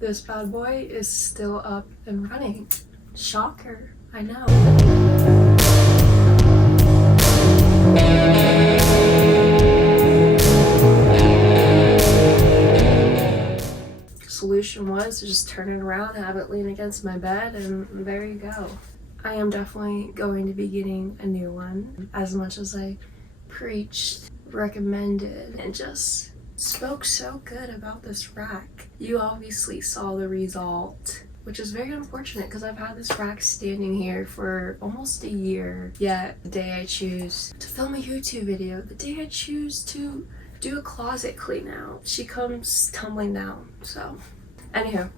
This bad boy is still up and running. Shocker, I know. Solution was to just turn it around, have it lean against my bed, and there you go. I am definitely going to be getting a new one. As much as I preached, recommended, and just spoke so good about this rack, you obviously saw the result, which is very unfortunate because I've had this rack standing here for almost a year. Yet the day I choose to film a YouTube video, the day I choose to do a closet clean out, she comes tumbling down. So anywho,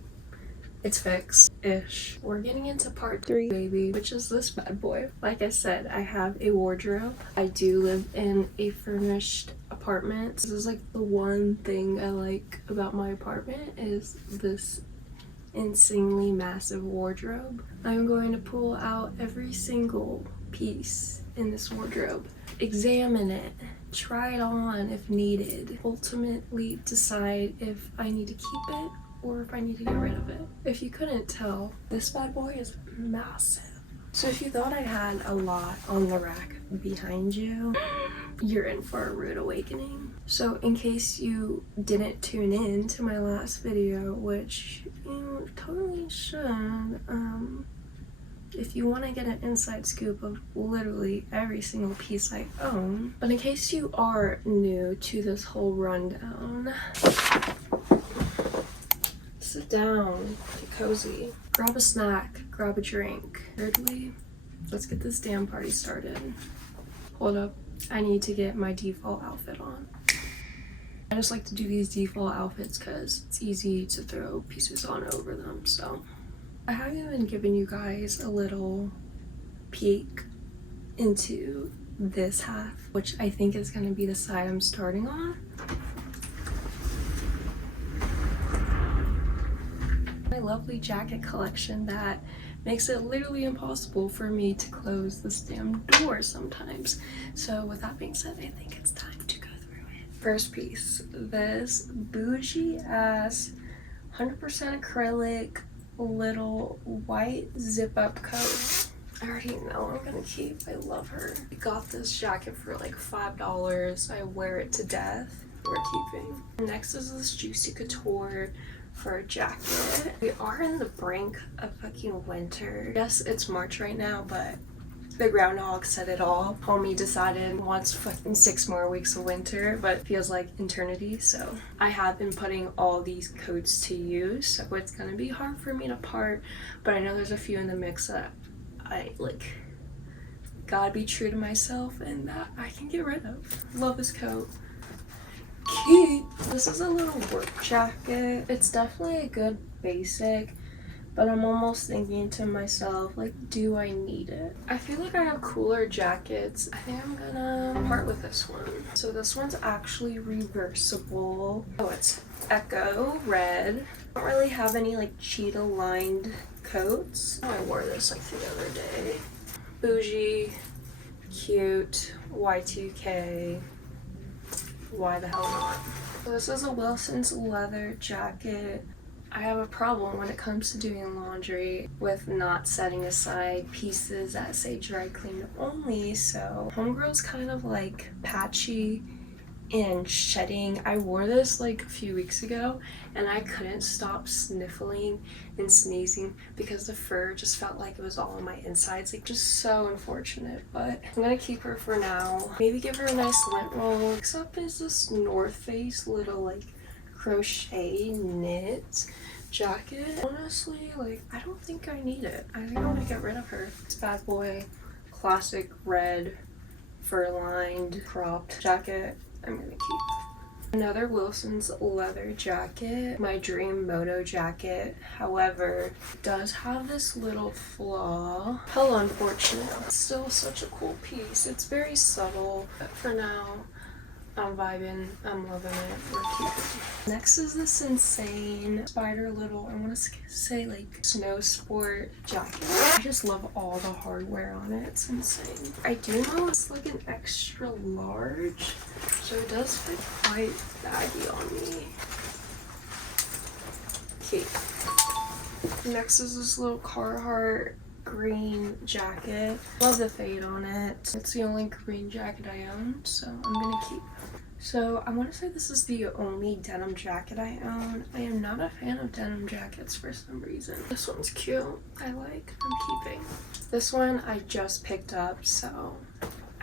it's fixed-ish. We're getting into part 3, baby, which is this bad boy. Like I said, I have a wardrobe. I do live in a furnished apartment. This is like the one thing I like about my apartment is this insanely massive wardrobe. I'm going to pull out every single piece in this wardrobe, examine it, try it on if needed, ultimately decide if I need to keep it or if I need to get rid of it. If you couldn't tell, this bad boy is massive. So if you thought I had a lot on the rack behind you, you're in for a rude awakening. So in case you didn't tune in to my last video, which you totally should, if you want to get an inside scoop of literally every single piece I own. But in case you are new to this whole rundown, sit down, get cozy, grab a snack, grab a drink. Thirdly, let's get this damn party started. Hold up, I need to get my default outfit on. I just like to do these default outfits because it's easy to throw pieces on over them, so. I haven't even given you guys a little peek into this half, which I think is going to be the side I'm starting on. My lovely jacket collection that makes it literally impossible for me to close this damn door sometimes. So with that being said, I think it's time to go through it. First piece, this bougie ass 100% acrylic little white zip up coat. I already know I'm gonna keep. I love her. I got this jacket for like $5. I wear it to death. We're keeping. Next is this Juicy Couture for a jacket. We are in the brink of fucking winter. Yes, it's March right now, but the groundhog said it all. Homie decided wants fucking 6 more weeks of winter, but it feels like eternity. So I have been putting all these coats to use, so it's gonna be hard for me to part, but I know there's a few in the mix that I like gotta be true to myself and that I can get rid of. Love this coat. Cute. This is a little work jacket. It's definitely a good basic, but I'm almost thinking to myself, like, do I need it? I feel like I have cooler jackets. I think I'm gonna part with this one. So this one's actually reversible. Oh, it's Echo Red. I don't really have any like cheetah lined coats. Oh, I wore this like the other day. Bougie, cute, Y2K. Why the hell not? So this is a Wilson's leather jacket. I have a problem when it comes to doing laundry with not setting aside pieces that say dry clean only, so homegirl's kind of like patchy and shedding. I wore this like a few weeks ago and I couldn't stop sniffling and sneezing because the fur just felt like it was all on my insides. Like, just so unfortunate, but I'm gonna keep her for now. Maybe give her a nice lint roll. Next up is this North Face little like crochet knit jacket. Honestly, like, I don't think I need it. I think I want to get rid of her. This bad boy, classic red fur lined cropped jacket, I'm gonna keep. Another Wilson's leather jacket, my dream moto jacket. However, does have this little flaw. Hell, unfortunate. It's still such a cool piece. It's very subtle, but for now, I'm vibing, I'm loving it, we're keeping. Next is this insane spider little, I want to say like snow sport jacket. I just love all the hardware on it, it's insane. I do know it's like an extra large, so it does fit quite baggy on me. Okay. Next is this little Carhartt green jacket. Love the fade on it. It's the only green jacket I own, so I'm gonna keep. So I want to say this is the only denim jacket I own. I am not a fan of denim jackets for some reason. This one's cute. I'm keeping. This one I just picked up, so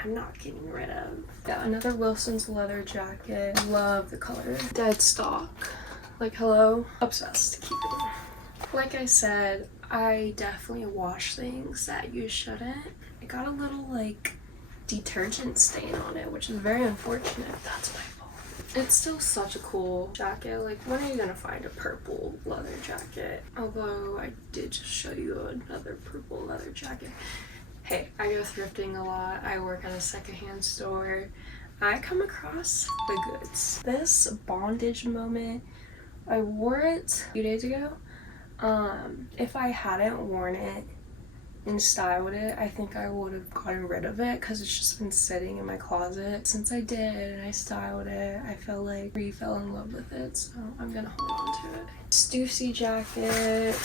I'm not getting rid of. Got another Wilson's leather jacket. Love the color. Dead stock. Like, hello? Obsessed. Keeping. Like I said, I definitely wash things that you shouldn't. I got a little like detergent stain on it, which is very unfortunate. That's my fault. It's still such a cool jacket. Like, when are you gonna find a purple leather jacket? Although I did just show you another purple leather jacket. Hey, I go thrifting a lot. I work at a secondhand store. I come across the goods. This bondage moment, I wore it a few days ago. If I hadn't worn it and styled it, I think I would have gotten rid of it because it's just been sitting in my closet. Since I did and I styled it, I felt like I fell in love with it, so I'm gonna hold on to it. Stussy jacket.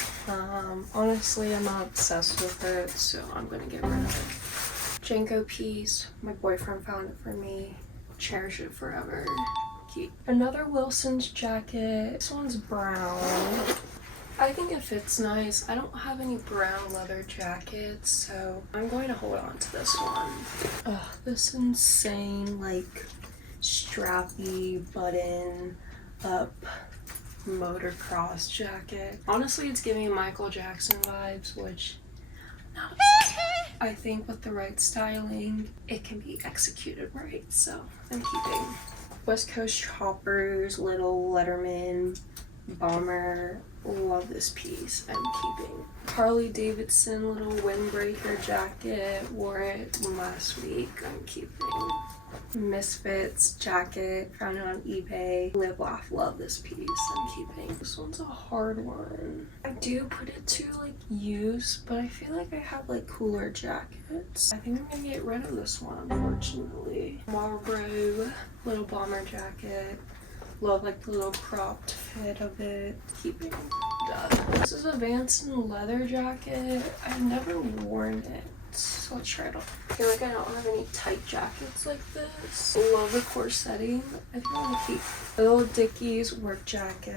Honestly, I'm not obsessed with it, so I'm gonna get rid of it. Janko piece. My boyfriend found it for me. Cherish it forever. Keep. Another Wilson's jacket. This one's brown. I think it fits nice. I don't have any brown leather jackets, so I'm going to hold on to this one. Ugh, this insane, like, strappy, button up motocross jacket. Honestly, it's giving Michael Jackson vibes, which I'm not obsessed with. I think with the right styling, it can be executed right, so I'm keeping. West Coast Choppers, little Letterman bomber. Love this piece. I'm keeping. Harley Davidson little windbreaker jacket. Wore it last week. I'm keeping. Misfits jacket. Found it on eBay. Live Laugh. Love this piece. I'm keeping. This one's a hard one. I do put it to like use, but I feel like I have like cooler jackets. I think I'm gonna get rid of this one, unfortunately. Marlboro little bomber jacket. Love like the little cropped fit of it. Keeping. This is a Vance leather jacket. I've never worn it, so let's try it on. I feel like I don't have any tight jackets like this. Love the corsetting. I think I'm gonna keep. The little Dickies work jacket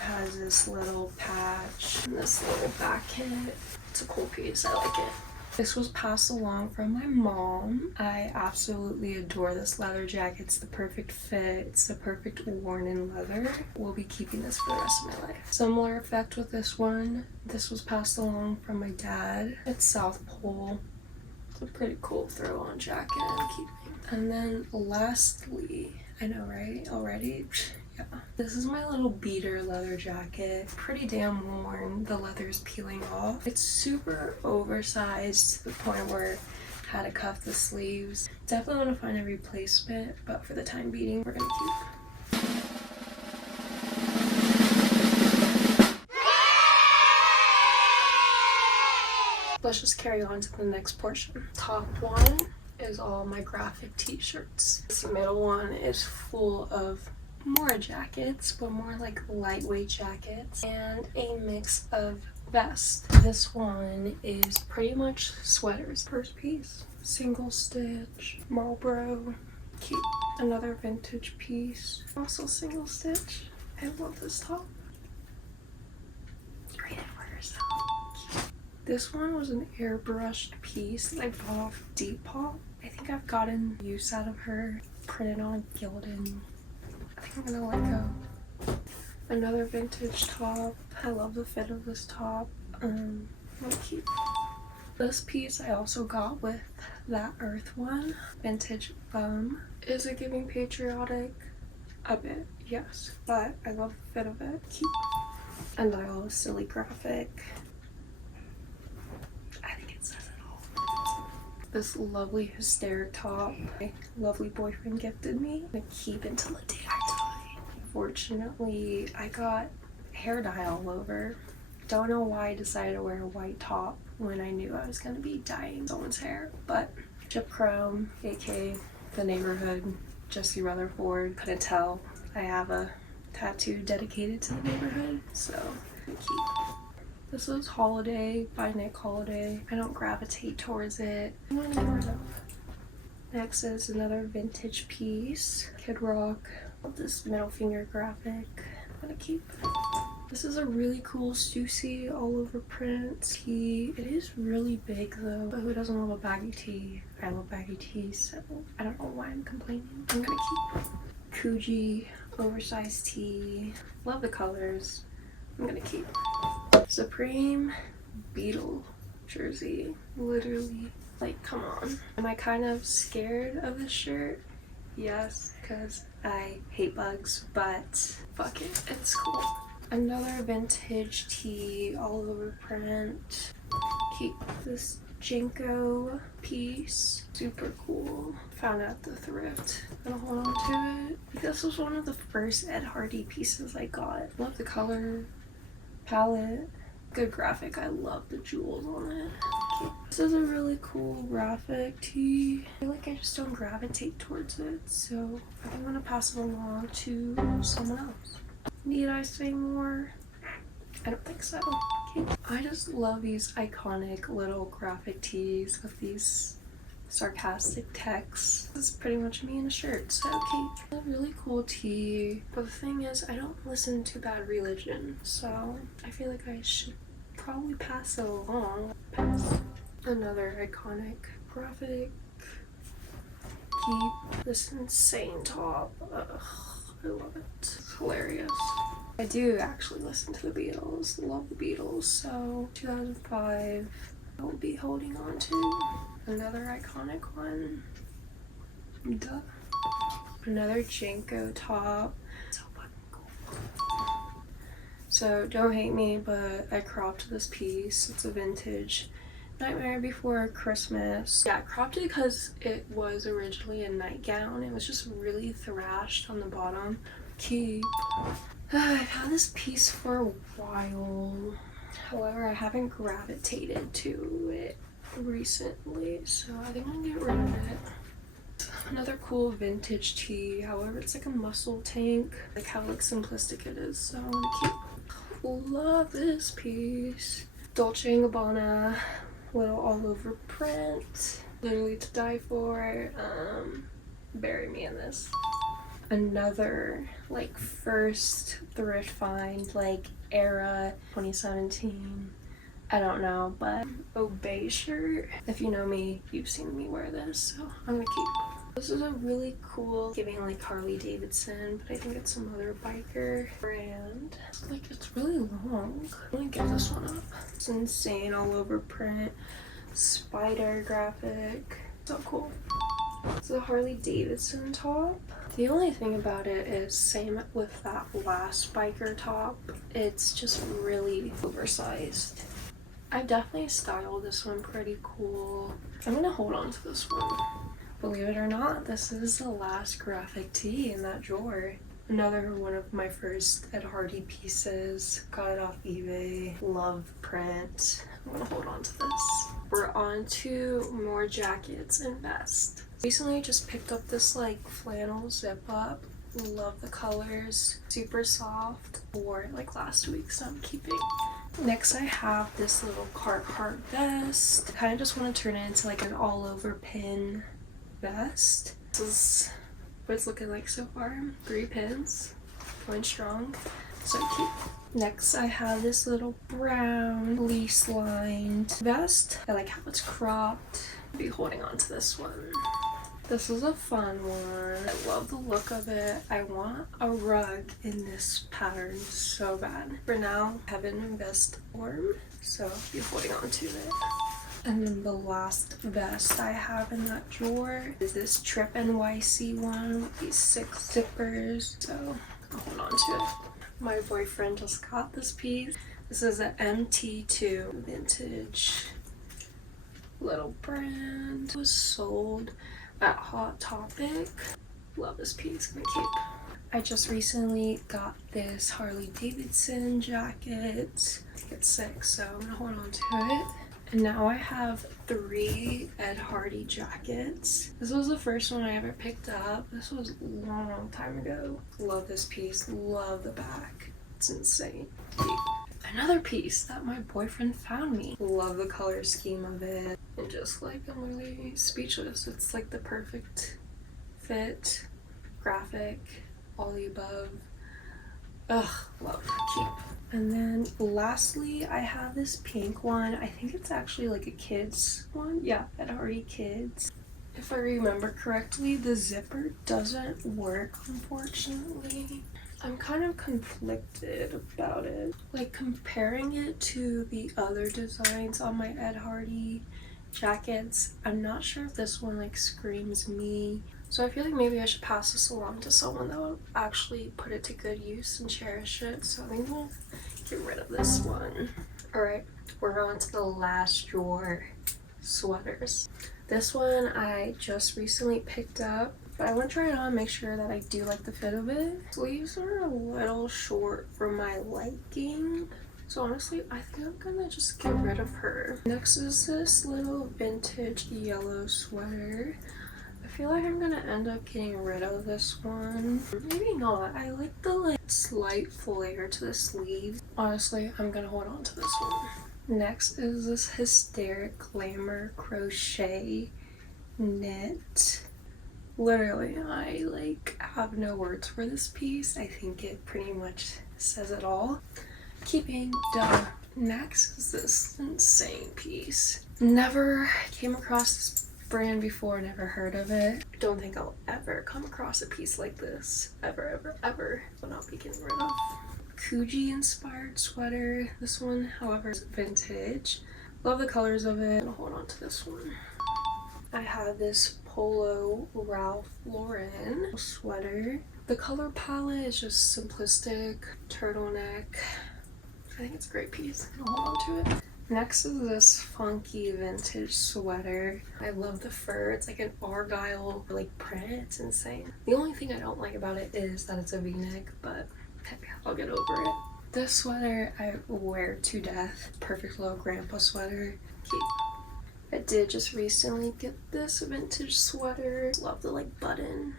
has this little patch and this little back hit. It's a cool piece. I like it. This was passed along from my mom. I absolutely adore this leather jacket. It's the perfect fit. It's the perfect worn-in leather. We'll be keeping this for the rest of my life. Similar effect with this one. This was passed along from my dad. It's South Pole. It's a pretty cool throw-on jacket I'm keeping. And then lastly, I know, right? Already? Yeah. This is my little beater leather jacket. Pretty damn worn. The leather's peeling off. It's super oversized to the point where I had to cuff the sleeves. Definitely want to find a replacement, but for the time being, we're gonna keep. Let's just carry on to the next portion. Top one is all my graphic t-shirts. This middle one is full of more jackets, but more like lightweight jackets, and a mix of vests. This one is pretty much sweaters. First piece, single stitch, Marlboro. Keep. Another vintage piece, also single stitch. I love this top. Rated for yourself. This one was an airbrushed piece that I bought off Depop. I think I've gotten use out of her. Printed on Gildan. I think I'm gonna let go. Another vintage top. I love the fit of this top. I'm gonna keep. This piece I also got with that Earth one. Vintage bum. Is it giving patriotic? A bit, yes. But I love the fit of it. Keep. And I love a silly graphic. I think it says it all. This lovely hysteric top my lovely boyfriend gifted me. I'm gonna keep until the day I die. Unfortunately, I got hair dye all over. Don't know why I decided to wear a white top when I knew I was gonna be dyeing someone's hair, but Chip Chrome, aka The Neighborhood, Jesse Rutherford. Couldn't tell. I have a tattoo dedicated to the neighborhood, so Keep. This is Holiday by Nick Holiday. I don't gravitate towards it. Next is another vintage piece. Kid Rock. This middle finger graphic. I'm gonna keep. This is a really cool Stussy all over print tee. It is really big though, but who doesn't love a baggy tee? I love baggy tees, so I don't know why I'm complaining. I'm gonna keep. Coogee oversized tee. Love the colors. I'm gonna keep. Supreme Beetle jersey. Literally, like, come on. Am I kind of scared of this shirt? Yes, because I hate bugs, but fuck it, it's cool. Another vintage tee, all over print. Keep this Jinko piece. Super cool. Found it at the thrift. Gonna hold on to it. This was one of the first Ed Hardy pieces I got. Love the color palette. Good graphic. I love the jewels on it. Okay. This is a really cool graphic tee. I feel like I just don't gravitate towards it, so I think I'm gonna pass it along to someone else. Need I say more? I don't think so. Okay. I just love these iconic little graphic tees with these sarcastic texts. This is pretty much me in a shirt, so okay. A really cool tee, but the thing is I don't listen to Bad Religion, so I feel like I should probably pass it along. Pass. Another iconic graphic. Keep this insane top. Ugh, I love it. It's hilarious. I do actually listen to the Beatles. Love the Beatles, so 2005 I'll be holding on to. Another iconic one. Duh. Another Jinko top. So fucking cool. So don't hate me, but I cropped this piece. It's a vintage Nightmare Before Christmas. Yeah, I cropped it because it was originally a nightgown. It was just really thrashed on the bottom. Keep. I've had this piece for a while. However, I haven't gravitated to it recently, so I think I'm gonna get rid of it. Another cool vintage tee. However, it's like a muscle tank. Like how like simplistic it is, so I'm gonna keep. Love this piece. Dolce & Gabbana. Little all over print. Literally to die for. Bury me in this. Another like first thrift find, like era 2017. I don't know, but Obey shirt. If you know me, you've seen me wear this, so I'm gonna keep. This is a really cool, giving like Harley Davidson, but I think it's some other biker brand. Like, it's really long. I'm gonna give this one up. It's insane all over print. Spider graphic. So cool. It's a Harley Davidson top. The only thing about it is, same with that last biker top, it's just really oversized. I definitely styled this one pretty cool. I'm gonna hold on to this one. Believe it or not, this is the last graphic tee in that drawer. Another one of my first Ed Hardy pieces. Got it off eBay. Love print. I'm gonna hold on to this. We're on to more jackets and vests. Recently just picked up this like flannel zip up. Love the colors. Super soft. Wore it like last week, so I'm keeping. Next I have this little Carhartt vest. I kind of just want to turn it into like an all over pin vest. This is what it's looking like so far. 3 pins. Going strong. So cute. Next I have this little brown fleece lined vest. I like how it's cropped. I'll be holding on to this one. This is a fun one. I love the look of it. I want a rug in this pattern so bad. For now, I have it in vest form, so I'll be holding on to it. And then the last vest I have in that drawer is this Trip NYC one with these 6 zippers, so I'll hold on to it. My boyfriend just got this piece. This is an MT2 vintage little brand. It was sold at Hot Topic. Love this piece. Gonna keep. I just recently got this Harley Davidson jacket. It's 6, so I'm gonna hold on to it. And now I have 3 Ed Hardy jackets. This was the first one I ever picked up. This was a long time ago. Love this piece. Love the back. It's insane. I another piece that my boyfriend found me. Love the color scheme of it. And just like, I'm really speechless. It's like the perfect fit, graphic, all the above. Ugh, love, keep. And then lastly, I have this pink one. I think it's actually like a kid's one. Yeah, Ed Hardy Kids. If I remember correctly, the zipper doesn't work, unfortunately. I'm kind of conflicted about it. Like, comparing it to the other designs on my Ed Hardy jackets, I'm not sure if this one like screams me. So I feel like maybe I should pass this along to someone that will actually put it to good use and cherish it. So I think we'll get rid of this one. Alright, we're on to the last drawer, sweaters. This one I just recently picked up, but I want to try it on, make sure that I do like the fit of it. Sleeves are a little short for my liking, so honestly I think I'm gonna just get rid of her. Next is this little vintage yellow sweater. I feel like I'm gonna end up getting rid of this one. Maybe not. I like the like slight flare to the sleeve. Honestly, I'm gonna hold on to this one. Next is this hysteric glamour crochet knit. Literally, I like have no words for this piece. I think it pretty much says it all. Keeping. Duh. Next is this insane piece. Never came across this brand before, never heard of it. Don't think I'll ever come across a piece like this. Ever. Will not be getting rid of. Kuji inspired sweater. This one, however, is vintage. Love the colors of it. I'll hold on to this one. I have this polo Ralph Lauren sweater. The color palette is just simplistic, turtleneck. I think it's a great piece. I'll hold on to it. Next is this funky vintage sweater. I love the fur. It's like an argyle like print. It's insane. The only thing I don't like about it is that it's a v-neck, but I'll get over it. This sweater I wear to death. Perfect little grandpa sweater. Keep. I did just recently get this vintage sweater. Love the like button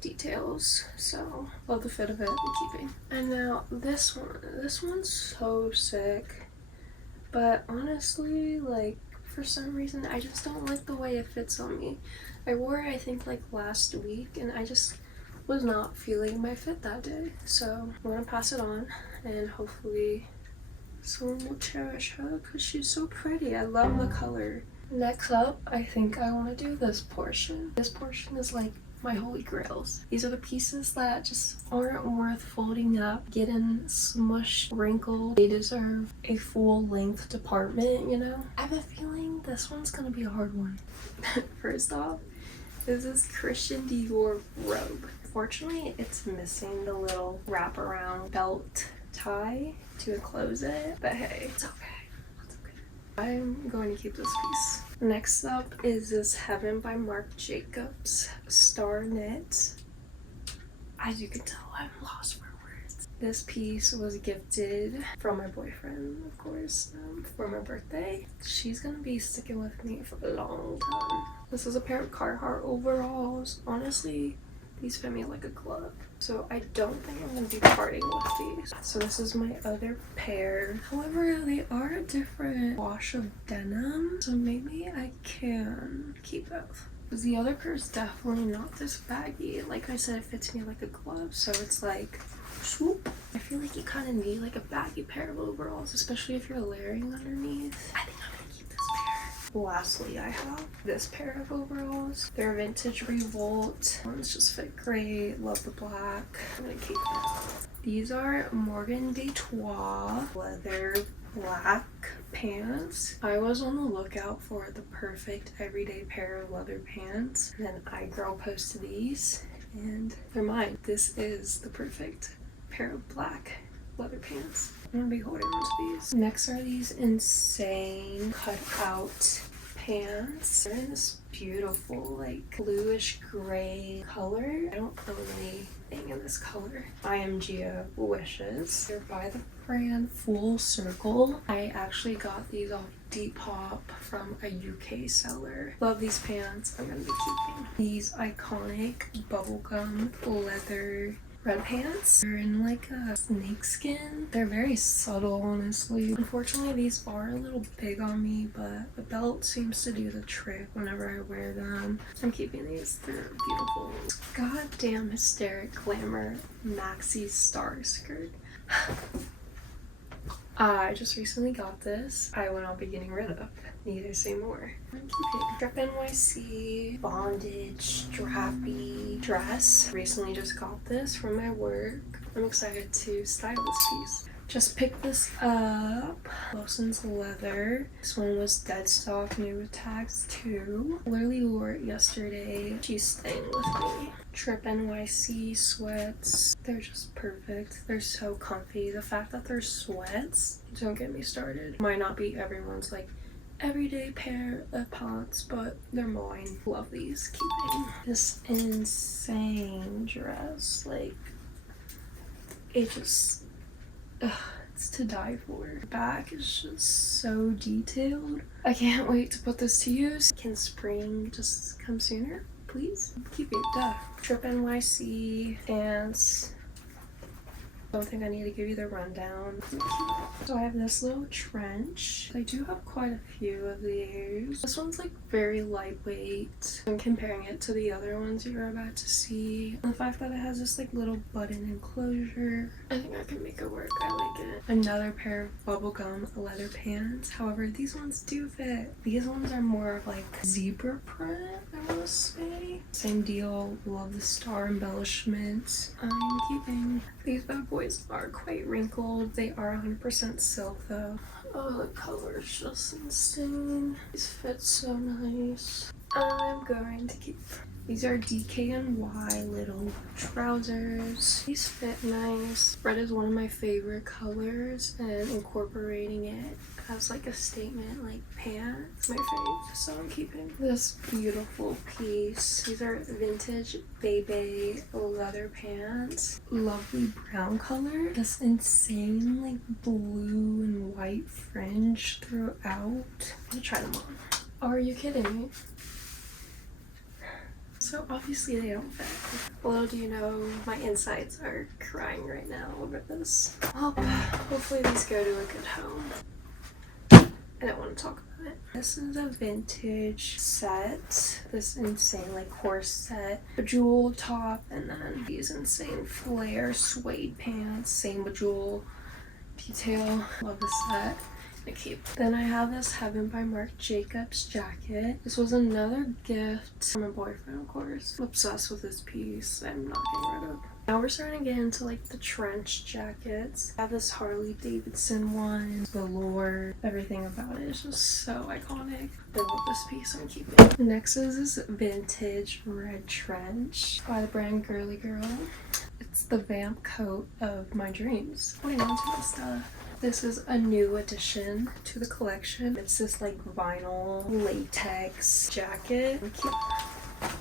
details, so love the fit of it. I'm keeping. And now this one. This one's so sick. But honestly, like, for some reason, I just don't like the way it fits on me. I wore it, I think, like, last week, and I just was not feeling my fit that day. So I'm gonna pass it on, and hopefully someone will cherish her, because she's so pretty. I love the color. Next up, I think I want to do this portion. This portion is, like, my holy grails. These are the pieces that just aren't worth folding up, getting smushed, wrinkled. They deserve a full-length department, you know? I have a feeling this one's gonna be a hard one. First off, is this Christian Dior robe. Fortunately, it's missing the little wraparound belt tie to enclose it, but hey, it's okay. I'm going to keep this piece. Next up is this Heaven by Marc Jacobs star knit. As you can tell, I'm lost for words. This piece was gifted from my boyfriend, of course, for my birthday. She's gonna be sticking with me for a long time. This is a pair of Carhartt overalls. Honestly, these fit me like a glove. So I don't think I'm gonna be parting with these. So this is my other pair. However, they are a different wash of denim. So maybe I can keep both. Because the other pair is definitely not this baggy. Like I said, it fits me like a glove. So it's like, swoop. I feel like you kind of need like a baggy pair of overalls, especially if you're layering underneath. I think I'm gonna keep this pair. Lastly, I have this pair of overalls. They're vintage Revolt. Ones just fit great. Love the black. I'm gonna keep them. These are Morgan Detroit leather black pants. I was on the lookout for the perfect everyday pair of leather pants. And then I girl posted these and they're mine. This is the perfect pair of black leather pants. I'm gonna be holding on to these. Next are these insane cutout pants. They're in this beautiful like bluish gray color. I don't own anything in this color. IMGO Wishes. They're by the brand Full Circle. I actually got these off Depop from a UK seller. Love these pants. I'm gonna be keeping these iconic bubblegum leather red pants. They're in like a snake skin. They're very subtle, honestly. Unfortunately, these are a little big on me, but the belt seems to do the trick whenever I wear them. I'm keeping these. They're beautiful. Goddamn hysteric glamour maxi star skirt. I just recently got this. I will not be getting rid of. Need to say more. I'm keeping Strap NYC bondage strappy dress. Recently just got this from my work. I'm excited to style this piece. Just picked this up. Wilson's leather. This one was dead stock, new with tags too. Literally wore it yesterday. She's staying with me. Trip NYC sweats. They're just perfect. They're so comfy. The fact that they're sweats, don't get me started. Might not be everyone's like everyday pair of pants, but they're mine. Love these. Keeping this insane dress. Like, it just, it's to die for. The back is just so detailed. I can't wait to put this to use. Can spring just come sooner, please? Keep it. Duh. Trip NYC pants. Don't think I need to give you the rundown. So I have this little trench. I do have quite a few of these. This one's like very lightweight. I'm comparing it to the other ones you're about to see. And the fact that it has this like little button enclosure, I think I can make it work. I like it. Another pair of bubblegum leather pants. However, these ones do fit. These ones are more of like zebra print, I will say. Same deal. Love the star embellishments. I'm keeping. These bad boys are quite wrinkled. They are 100% silk though. Oh, the color is just insane. These fit so nice. I'm going to keep. These are DKNY little trousers. These fit nice. Red is one of my favorite colors, and incorporating it as like a statement like pants, my fave. So I'm keeping this beautiful piece. These are vintage Bebe leather pants. Lovely brown color. This insane like blue and white fringe throughout. I'm gonna try them on. Are you kidding me? So obviously they don't fit. Little do you know, my insides are crying right now over this. Well, hopefully these go to a good home. I don't want to talk about it. This is a vintage set. This insane like horse set. A jewel top, and then these insane flare suede pants. Same bejewel detail. Love the set. Then I have this Heaven by Marc Jacobs jacket. This was another gift from my boyfriend, of course. I'm obsessed with this piece. I'm not getting rid of. Now we're starting to get into like the trench jackets. I have this Harley Davidson one. The lore, everything about it is just so iconic. I love this piece. I'm keeping it. Next is this vintage red trench by the brand Girly Girl. It's the vamp coat of my dreams. Putting on to this stuff. This is a new addition to the collection. It's this like vinyl latex jacket.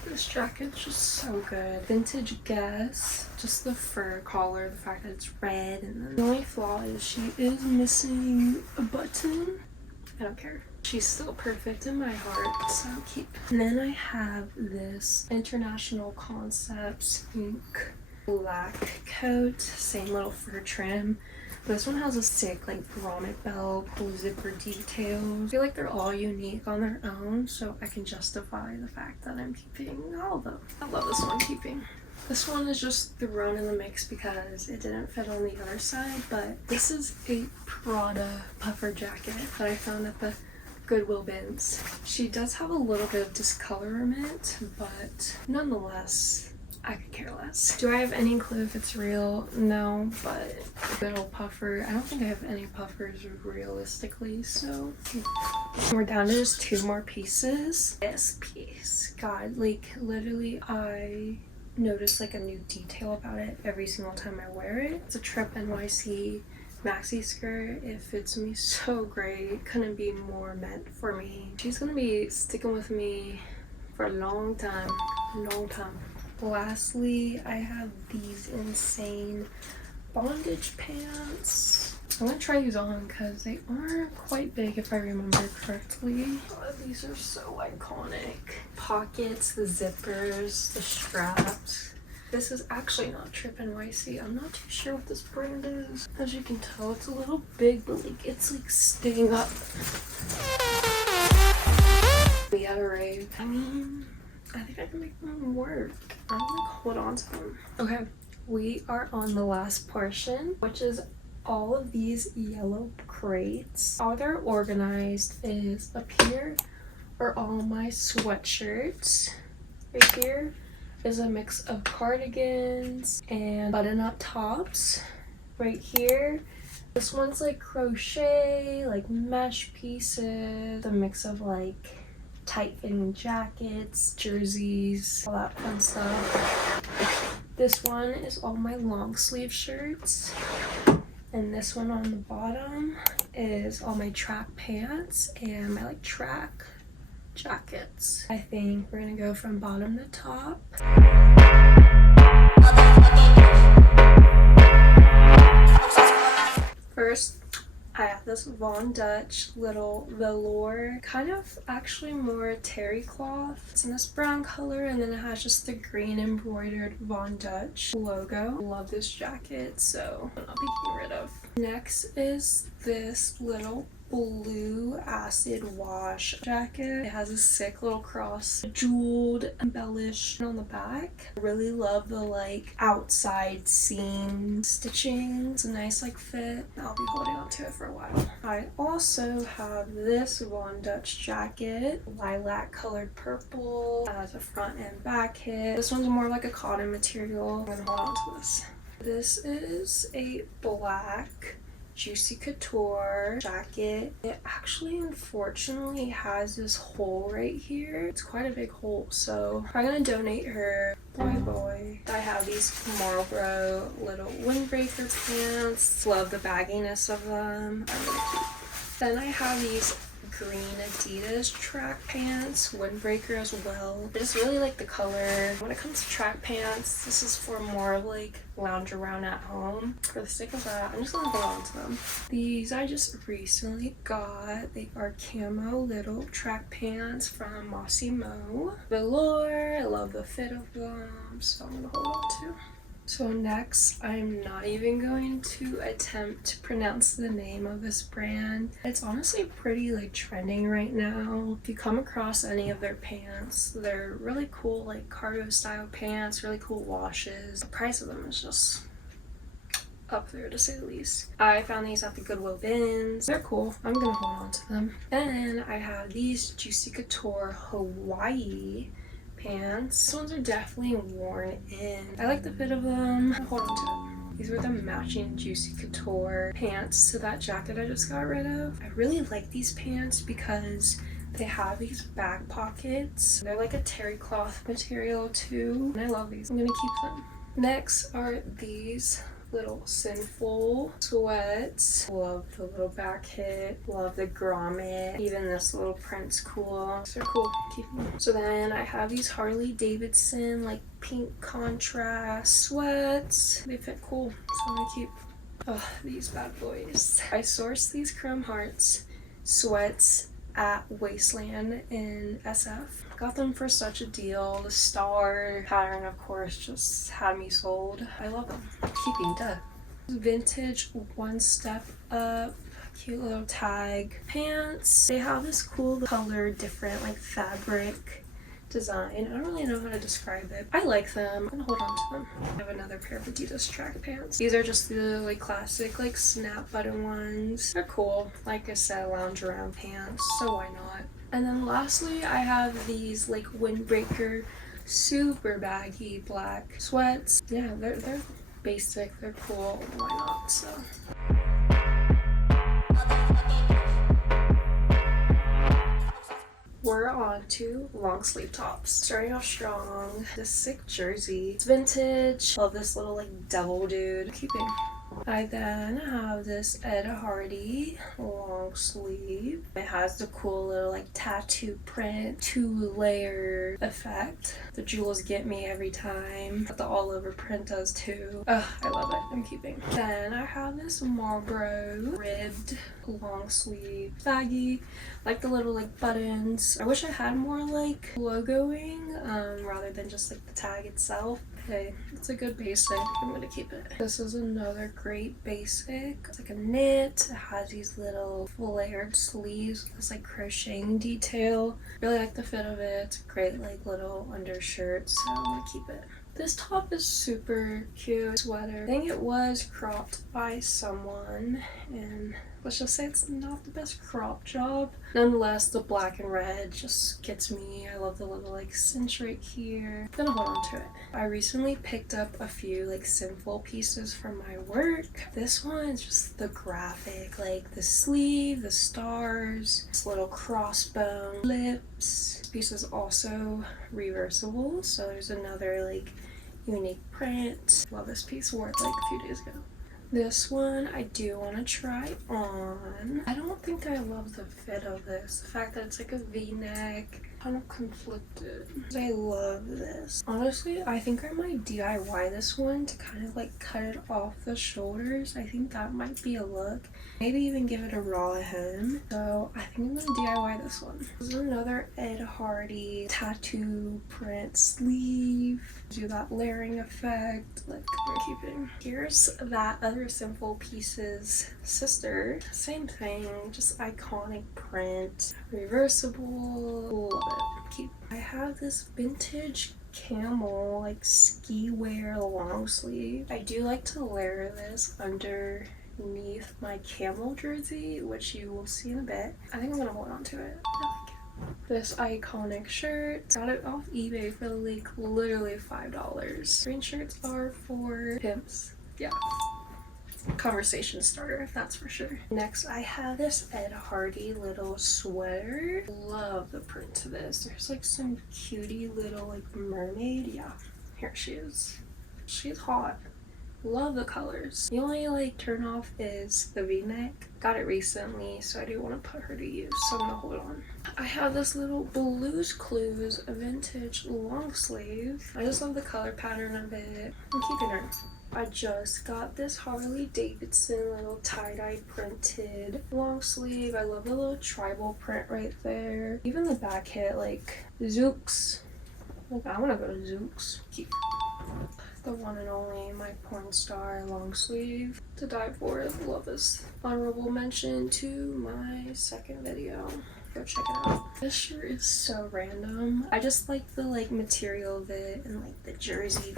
This jacket's just so good. Vintage Guess. Just the fur collar, the fact that it's red, and then the only flaw is she is missing a button. I don't care. She's still perfect in my heart, so I'll keep. And then I have this International Concepts Ink black coat. Same little fur trim. This one has a sick like grommet belt, cool zipper details. I feel like they're all unique on their own, so I can justify the fact that I'm keeping all of them. I love this one keeping. This one is just thrown in the mix because it didn't fit on the other side, but this is a Prada puffer jacket that I found at the Goodwill bins. She does have a little bit of discolorment, but nonetheless, I could care less. Do I have any clue if it's real? No, but good old puffer. I don't think I have any puffers realistically, so we're down to just 2 more pieces. This piece, God, like literally I notice like a new detail about it every single time I wear it. It's a Trip NYC maxi skirt. It fits me so great. Couldn't be more meant for me. She's gonna be sticking with me for a long time. Lastly, I have these insane bondage pants. I'm gonna try these on because they are quite big if I remember correctly. Oh, these are so iconic. Pockets, the zippers, the straps. This is actually not Trip NYC. I'm not too sure what this brand is. As you can tell, it's a little big, but like it's like staying up. We have a rave. I mean, I think I can make them work. I'm gonna hold on to them. Okay, we are on the last portion, which is all of these yellow crates. How they're organized is up here are all my sweatshirts. Right here is a mix of cardigans and button-up tops. Right here, this one's like crochet, like mesh pieces, a mix of like tight-fitting jackets, jerseys, all that fun stuff. This one is all my long sleeve shirts. And this one on the bottom is all my track pants and my like track jackets. I think we're gonna go from bottom to top. First, I have this Von Dutch little velour, kind of actually more terry cloth. It's in this brown color, and then it has just the green embroidered Von Dutch logo. Love this jacket, so I'll be getting rid of. Next is this little blue acid wash jacket. It has a sick little cross, jeweled, embellished on the back. I really love the like outside seam stitching. It's a nice like fit. I'll be holding on to it for a while. I also have this Von Dutch jacket, lilac colored purple, has a front and back hip. This one's more like a cotton material. I'm gonna hold on to this. This is a black Juicy Couture jacket. It actually unfortunately has this hole right here. It's quite a big hole, so I'm gonna donate her. Boy. I have these Marlboro little windbreaker pants. Love the bagginess of them. I'm gonna keep. Then I have these green Adidas track pants, windbreaker as well. I just really like the color. When it comes to track pants, this is for more of like lounge around at home. For the sake of that, I'm just gonna hold on to them. These I just recently got. They are camo little track pants from Mossy Mo. Velour, I love the fit of them, so I'm gonna hold on to. So next, I'm not even going to attempt to pronounce the name of this brand. It's honestly pretty like trending right now. If you come across any of their pants, they're really cool like cargo style pants, really cool washes. The price of them is just up there to say the least. I found these at the Goodwill bins. They're cool. I'm gonna hold on to them. Then I have these Juicy Couture Hawaii pants. These ones are definitely worn in. I like the fit of them. Hold on to it. These were the matching Juicy Couture pants to that jacket I just got rid of. I really like these pants because they have these back pockets. They're like a terry cloth material too, and I love these. I'm gonna keep them. Next are these little Sinful sweats. Love the little back hit. Love the grommet. Even this little print's cool. They're cool. Keep them. So then I have these Harley Davidson like pink contrast sweats. They fit cool, so I'm gonna keep. Oh, these bad boys. I sourced these Chrome Hearts sweats at Wasteland in SF. Got them for such a deal. The star pattern, of course, just had me sold. I love them. Keeping duh. Vintage One Step Up, cute little tag pants. They have this cool color, different like fabric design. I don't really know how to describe it. I like them. I'm gonna hold on to them. I have another pair of Adidas track pants. These are just the like classic like snap button ones. They're cool. Like I said, lounge around pants, so why not? And then lastly, I have these like windbreaker super baggy black sweats. Yeah, they're basic, they're cool, why not? So we're on to long sleeve tops. Starting off strong, this sick jersey. It's vintage. Love this little like devil dude. Keeping. I then have this Ed Hardy long sleeve. It has the cool little like tattoo print, 2-layer effect. The jewels get me every time, but the all over print does too. Ugh, I love it. I'm keeping. Then I have this Marlboro ribbed long sleeve baggy. Like the little like buttons. I wish I had more like logoing rather than just like the tag itself. hey, it's a good basic. I'm gonna keep it. This is another great basic. It's like a knit. It has these little flared sleeves with this like crocheting detail. Really like the fit of it. It's a great like little undershirt, so I'm gonna keep it. This top is super cute. Sweater. I think it was cropped by someone, and let's just say it's not the best crop job. Nonetheless, the black and red just gets me. I love the little like cinch right here. I'm gonna hold on to it. I recently picked up a few like sinful pieces from my work. This one is just the graphic, like the sleeve, the stars, this little crossbone, lips. This piece is also reversible, so there's another like unique print. Love this piece. Wore it like a few days ago. This one I do want to try on. I don't think I love the fit of this. The fact that it's like a v-neck. Kind of conflicted. I love this. Honestly, I think I might DIY this one to kind of like cut it off the shoulders. I think that might be a look. Maybe even give it a raw hem. So I think I'm gonna DIY this one. This is another Ed Hardy tattoo print sleeve. Do that layering effect. Like I'm keeping. Here's that other Simple Pieces sister. Same thing, just iconic print. Reversible. Love it. Keep. I have this vintage camel like ski wear long sleeve. I do like to layer this underneath my camel jersey, which you will see in a bit. I think I'm gonna hold on to it. I like it. This iconic shirt. Got it off eBay for like literally $5. Green shirts are for pimps. Yeah. Conversation starter, that's for sure. Next, I have this Ed Hardy little sweater. Love the print to this. There's like some cutie little like mermaid. Yeah, here she is. She's hot. Love the colors. The only like turn off is the v-neck. Got it recently, so I do want to put her to use, so I'm gonna hold on. I have this little Blue's Clues vintage long sleeve. I just love the color pattern of it. I'm keeping her. I just got this Harley Davidson little tie-dye printed long sleeve. I love the little tribal print right there. Even the back hit like Zooks. Like I want to go to Zooks. Keep. The one and only my porn star long sleeve to die for. Love this. Honorable mention to my second video. Go check it out. This shirt is so random. I just like the like material of it and like the jersey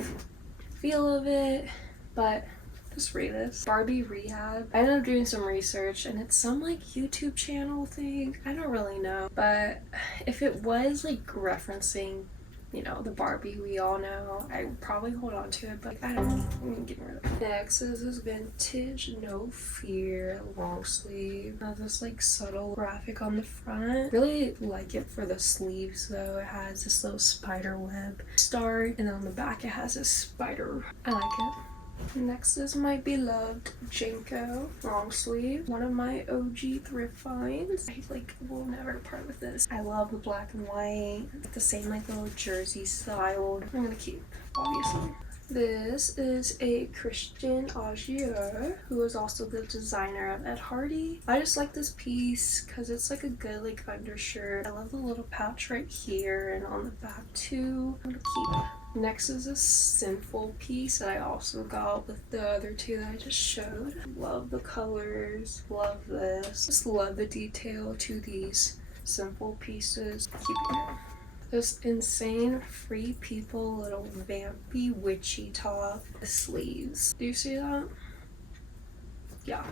feel of it, but just read this. Barbie Rehab. I ended up doing some research and it's some like YouTube channel thing. I don't really know, but if it was like referencing, you know, the Barbie we all know, I would probably hold on to it, but I don't know. I'm getting rid of it. Next is this vintage No Fear long sleeve. It has this like subtle graphic on the front. Really like it for the sleeves though. It has this little spider web start, and then on the back it has this spider. I like it. Next is my beloved Jenko long sleeve, one of my OG thrift finds. I like will never part with this. I love the black and white, the same like little jersey style. I'm gonna keep, obviously. This is a Christian Augier, who is also the designer of Ed Hardy. I just like this piece because it's like a good like undershirt. I love the little pouch right here and on the back too. I'm gonna keep. Next is a Sinful piece that I also got with the other two that I just showed. Love the colors, love this. Just love the detail to these Sinful pieces. Keep it here. This insane Free People little vampy witchy top. The sleeves. Do you see that? Yeah.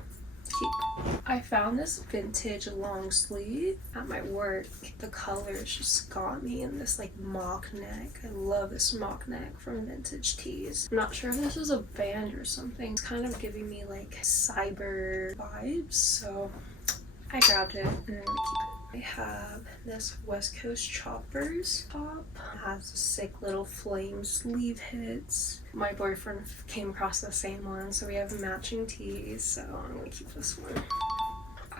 Keep. I found this vintage long sleeve at my work. The colors just got me in this like mock neck. I love this mock neck from Vintage Tees. I'm not sure if this is a band or something. It's kind of giving me like cyber vibes, so I grabbed it and I'm gonna keep it. I have this West Coast Choppers top. It has a sick little flame sleeve hits. My boyfriend came across the same one, so we have matching tees, so I'm gonna keep this one.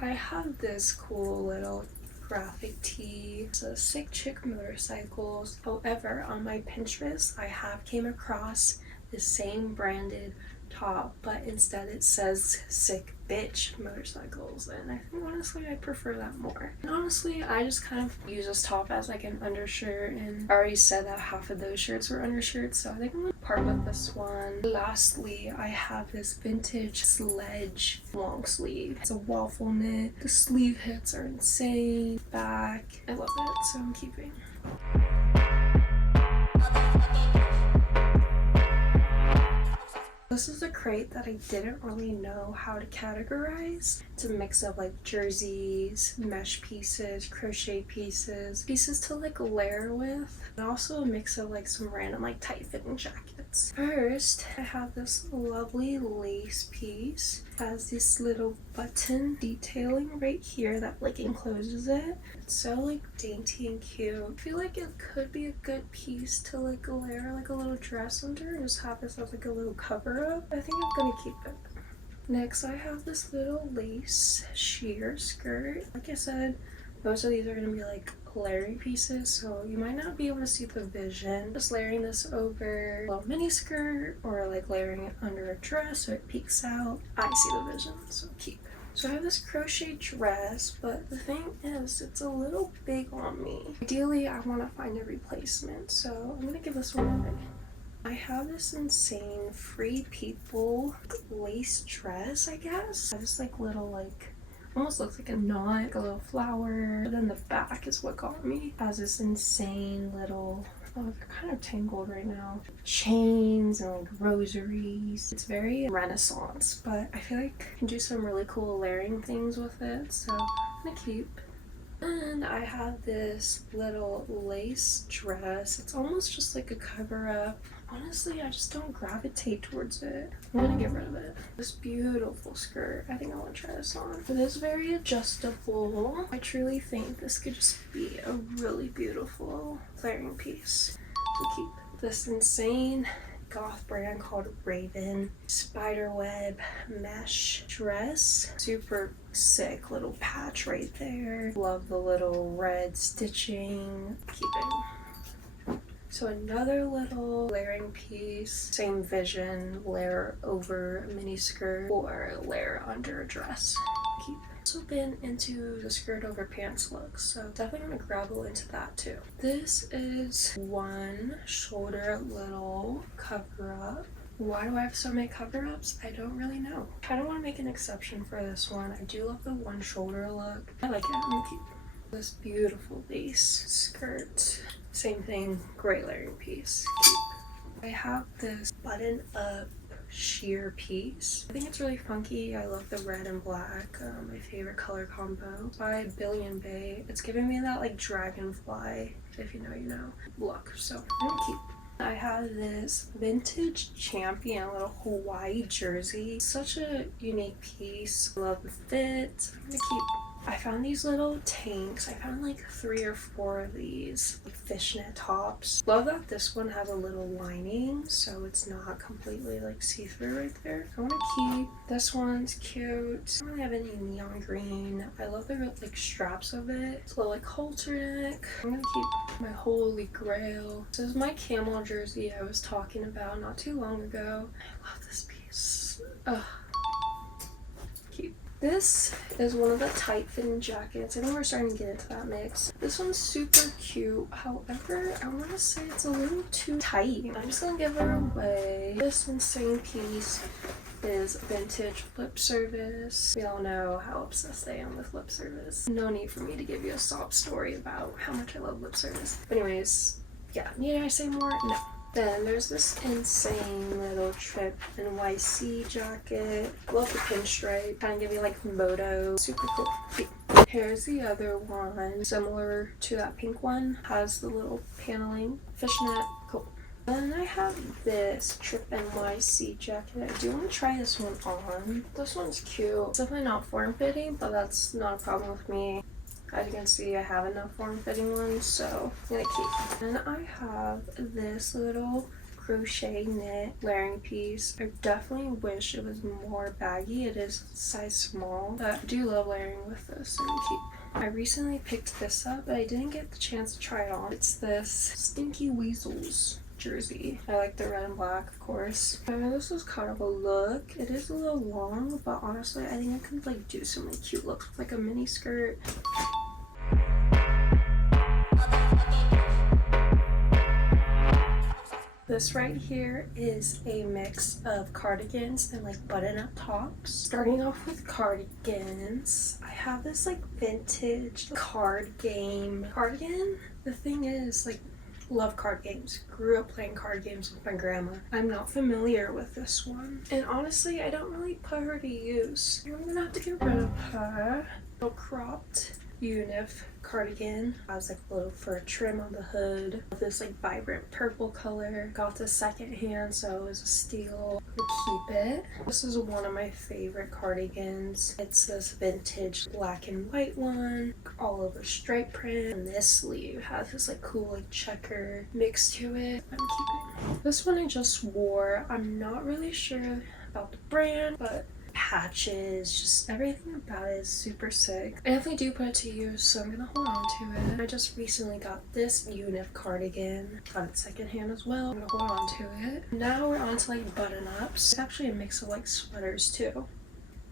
I have this cool little graphic tee. It's a sick chick motorcycles. However, on my Pinterest, I have came across the same branded top, but instead it says sick bitch motorcycles, and I think honestly I prefer that more. And honestly, I just kind of use this top as like an undershirt, and I already said that half of those shirts were undershirts, so I think I'm gonna part with this one. Lastly, I have this vintage sledge long sleeve. It's a waffle knit. The sleeve hits are insane. Back, I love it, so I'm keeping. This is a crate that I didn't really know how to categorize. It's a mix of like jerseys, mesh pieces, crochet pieces, pieces to like layer with, and also a mix of like some random like tight fitting jackets. First, I have this lovely lace piece. It has this little button detailing right here that like encloses it. It's so like dainty and cute. I feel like it could be a good piece to like layer like a little dress under and just have this as like a little cover up. I think I'm gonna keep it. Next, I have this little lace sheer skirt. Like I said, most of these are gonna be like layering pieces, so you might not be able to see the vision. Just layering this over a little mini skirt or like layering it under a dress so it peeks out. I see the vision, so keep. So I have this crochet dress, but the thing is, it's a little big on me. Ideally, I want to find a replacement, so I'm gonna give this one away. I have this insane Free People lace dress, I guess. I have this like little like, almost looks like a knot, like a little flower. But then the back is what got me. It has this insane little, oh, they're kind of tangled right now, chains and like rosaries. It's very Renaissance, but I feel like I can do some really cool layering things with it, so I'm gonna keep. And I have this little lace dress. It's almost just like a cover up. Honestly, I just don't gravitate towards it. I'm gonna get rid of it. This beautiful skirt. I think I want to try this on. It is very adjustable. I truly think this could just be a really beautiful layering piece to keep. This insane goth brand called Raven spiderweb mesh dress. Super sick little patch right there. Love the little red stitching. Keep it. So another little layering piece, same vision, layer over a mini skirt or layer under a dress. Keep. Also been into the skirt over pants look, so definitely gonna grapple into that too. This is one shoulder little cover up. Why do I have so many cover-ups? I don't really know. I kind of want to make an exception for this one. I do love the one shoulder look. I like it. I'm gonna keep this beautiful lace skirt. Same thing, great layering piece. Keep. I have this button up sheer piece. I think it's really funky. I love the red and black, my favorite color combo. By Billion Bay. It's giving me that like dragonfly, if you know you know, look. So I'm gonna keep. I have this vintage Champion little Hawaii jersey. Such a unique piece. Love the fit. I'm gonna keep. I found these little tanks. I found like 3 or 4 of these like fishnet tops. Love that this one has a little lining so it's not completely like see-through right there. I want to keep. This one's cute. I don't really have any neon green. I love the like straps of it. It's a little like halter neck. I'm gonna keep my holy grail. This is my camel jersey I was talking about not too long ago. I love this piece. Ugh. Keep. This is one of the tight fitting jackets. I think we're starting to get into that mix. This one's super cute. However, I want to say it's a little too tight. I'm just going to give her away. This insane piece is vintage lip service. We all know how obsessed I am with lip service. No need for me to give you a sob story about how much I love lip service. But anyways, yeah. Need I say more? No. Then there's this insane little Trip NYC jacket. Love the pinstripe. Kind of give you like moto. Super cool. Here's the other one. Similar to that pink one. Has the little paneling. Fishnet. Cool. Then I have this Trip NYC jacket. I do want to try this one on. This one's cute. It's definitely not form-fitting, but that's not a problem with me. As you can see, I have enough form-fitting ones, so I'm gonna keep. Then I have this little crochet knit layering piece. I definitely wish it was more baggy. It is size small, but I do love layering with this, so I'm gonna keep. I recently picked this up, but I didn't get the chance to try it on. It's this Stinky Weasels jersey. I like the red and black, of course. This is kind of a look. It is a little long, but honestly, I think I could like do some like cute looks with like a mini skirt. This right here is a mix of cardigans and like button-up tops. Starting off with cardigans, I have this like vintage card game cardigan. The thing is, like, love card games. Grew up playing card games with my grandma. I'm not familiar with this one. And honestly, I don't really put her to use. I'm gonna have to get rid of her. Little cropped unif cardigan. Has like a little fur trim on the hood. This like vibrant purple color. Got this secondhand, so it was a steal. Keep it. This is one of my favorite cardigans. It's this vintage black and white one, all over stripe print. And this sleeve has this like cool like checker mix to it. I'm keeping it. This one I just wore. I'm not really sure about the brand, but patches, just everything about it is super sick. I definitely do put it to use, so I'm gonna hold on to it. I just recently got this unif cardigan. Got it secondhand as well. I'm gonna hold on to it. Now we're on to like button-ups. It's actually a mix of like sweaters too.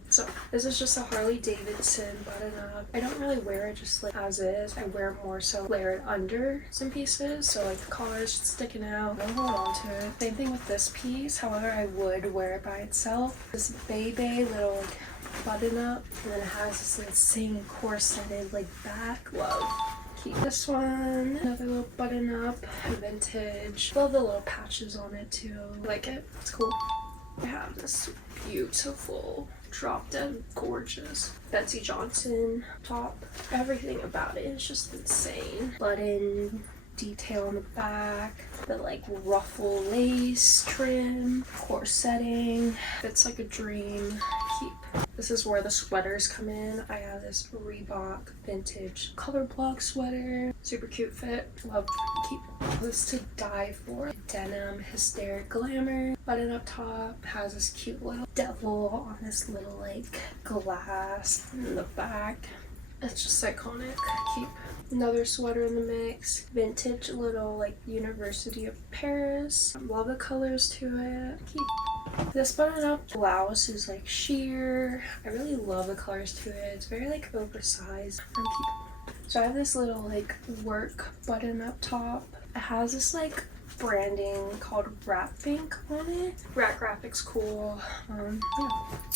So this is just a Harley Davidson button-up. I don't really wear it just like as is. I wear it more so layered under some pieces, so like the collar is just sticking out. I'll hold on to it. Same thing with this piece. However, I would wear it by itself. This baby little like button-up, and then it has this like same corseted like back. Love. Keep this one. Another little button-up, vintage. Love the little patches on it too. Like it. It's cool. I have this beautiful, drop dead gorgeous Betsy Johnson top. Everything about it is just insane. Button detail on the back, the like ruffle lace trim, corsetting. It's like a dream. Keep. This is where the sweaters come in. I have this Reebok vintage color block sweater. Super cute fit. Love. Keep. This to die for. Denim hysteric glamour. Button up top. Has this cute little devil on this little like glass in the back. It's just iconic. Keep. Another sweater in the mix. Vintage little like University of Paris. Love the colors to it. Keep. This button-up blouse is like sheer. I really love the colors to it. It's very like oversized. So I have this little like work button-up top. It has this like branding called Rat Pink on it. Rat Graphic's cool. Yeah.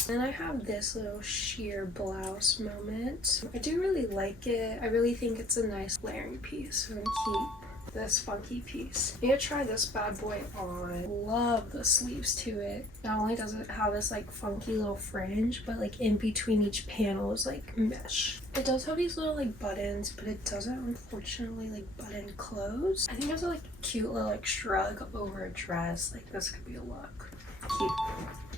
Then I have this little sheer blouse moment. I do really like it. I really think it's a nice layering piece. So I'm gonna keep this funky piece. I'm gonna try this bad boy on. Love the sleeves to it. Not only does it have this like funky little fringe, but like in between each panel is like mesh. It does have these little like buttons, but it doesn't unfortunately like button close. I think it's a like cute little like shrug over a dress. Like this could be a look. Cute.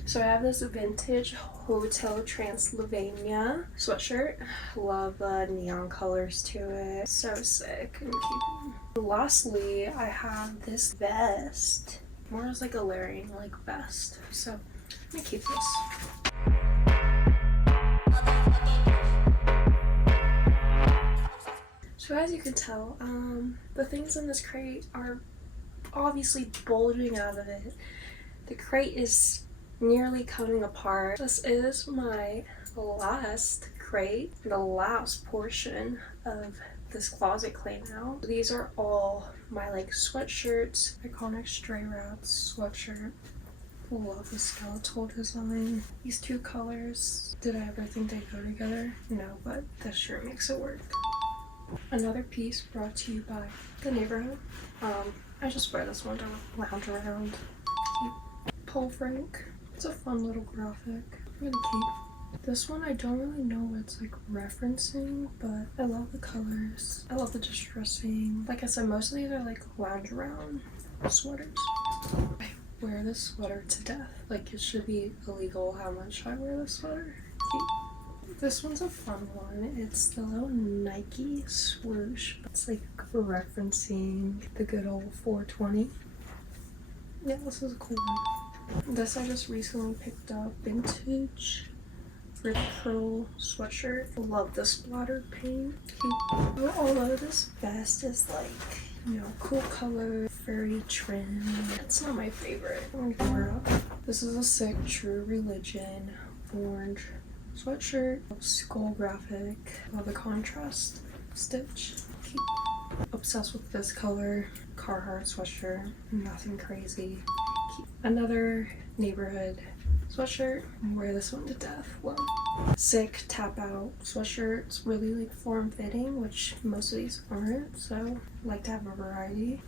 So I have this vintage Hotel Transylvania sweatshirt. Love the neon colors to it. So sick and cute. Lastly, I have this vest. More as like a layering like vest. So I'm gonna keep this. So as you can tell, the things in this crate are obviously bulging out of it. The crate is nearly coming apart. This is my last crate, the last portion of this closet cleanout. These are all my like sweatshirts, iconic Stray Rats sweatshirt. Love the skeletal design. These two colors, did I ever think they'd go together? No, but this shirt makes it work. Another piece brought to you by the neighborhood. I just wear this one to lounge around. Paul Frank. It's a fun little graphic. I'm gonna keep. This one I don't really know what it's like referencing, but I love the colors. I love the distressing. Like I said, most of these are like lounge around sweaters. I wear this sweater to death. Like it should be illegal how much I wear this sweater. Keep. This one's a fun one. It's the little Nike swoosh. It's like referencing the good old 420. Yeah, this is a cool one. This I just recently picked up. Vintage Rip Curl sweatshirt. Love the splattered paint. Although this vest is like, you know, cool color, furry trim. It's not my favorite. I'm gonna cover up. This is a sick True Religion orange sweatshirt. Skull graphic. Love the contrast stitch. Obsessed with this color. Carhartt sweatshirt. Nothing crazy. Another neighborhood sweatshirt. Wear this one to death. Well, sick tap out sweatshirt. It's really like form fitting, which most of these aren't, so I like to have a variety.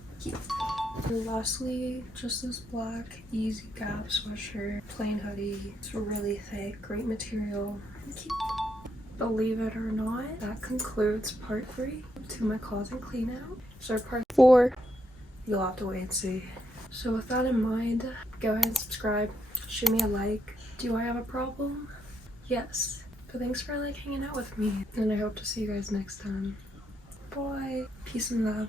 And lastly, just this black Easy Gap sweatshirt, plain hoodie. It's really thick, great material. Believe it or not, that concludes part 3 to my closet clean out. So part 4, you'll have to wait and see. So with that in mind, go ahead and subscribe, shoot me a like. Do I have a problem? Yes. But thanks for like hanging out with me, and I hope to see you guys next time. Bye. Peace and love.